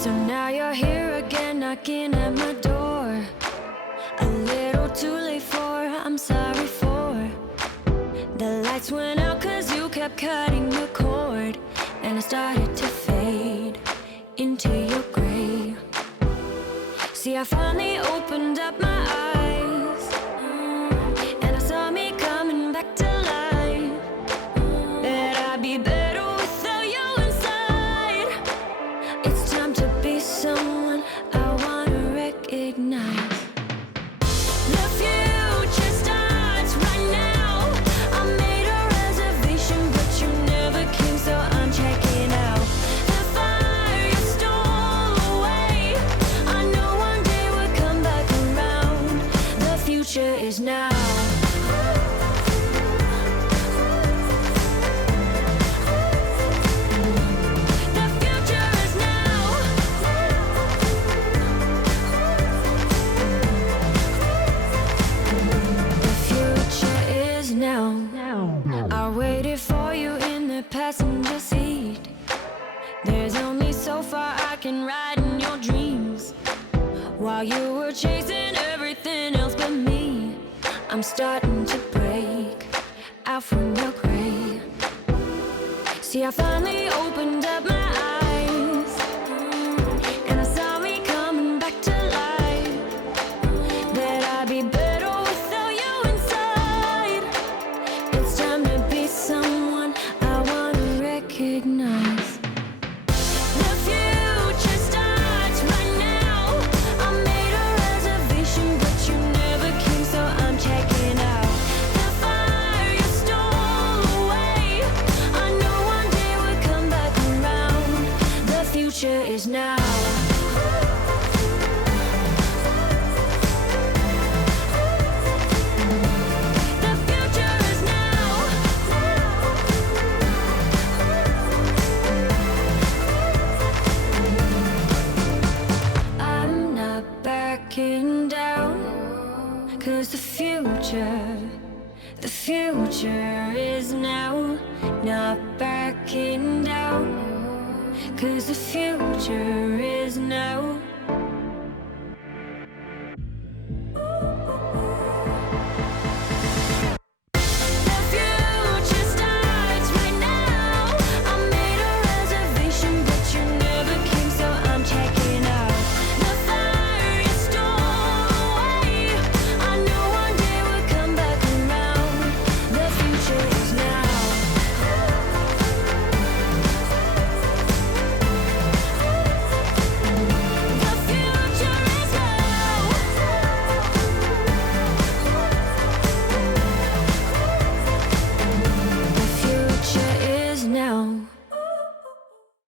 So now you're here again, knocking at my door. A little too late for, I'm sorry for. The lights went out cause you kept cutting the cord, and I started to fade into your gray. See, I finally opened up my eyes, and I saw me coming back to life. That I'd be better without you inside. It's time to be someone I wanna recognize. The future starts right now. I made a reservation, but you never came, so I'm checking out. The fire you stole away, I know one day we'll come back around. The future is now. The future is now. The future is now. I waited for you in the passenger seat. There's only so far I can ride in your dreams. While you were chasing everything else but me, I'm starting to break out from your gray. See, I finally opened up my eyes, and I saw me coming back to life. That I'd be better without you inside. It's time to be someone I wanna recognize. The future starts right now. I made a reservation, but you never came, so I'm checking out. The fire you stole away, I know one day we'll come back around. The future is now. The future is now. I'm not backing down, cause the future is now. Not backing down, cause the future is now.